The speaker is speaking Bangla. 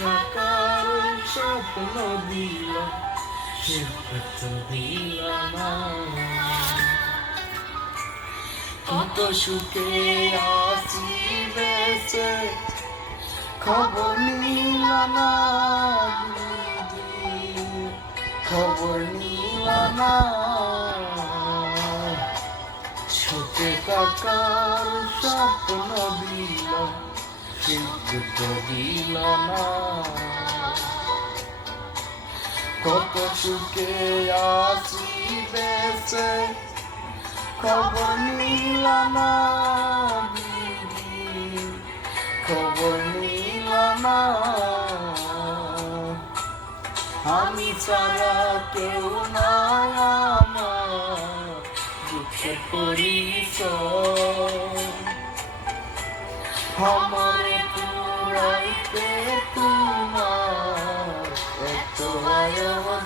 থাকার স্বপ্ন দিলা, সুখ তো দিলা না। কত সুখে আছি বেঁচে, খবর নিলা না, খবর নিলা না। সুখে থাকার স্বপ্ন দিলা, সুখ তো দিলা না। কত সুখে আছি বেঁচে, খবর নিলা না, খবর নিলা না। আমি ছাড়া কেউ নাই আমার, দুঃখের পরিচয়। আমারে পুরাইতে তোমার এত আয়োজন।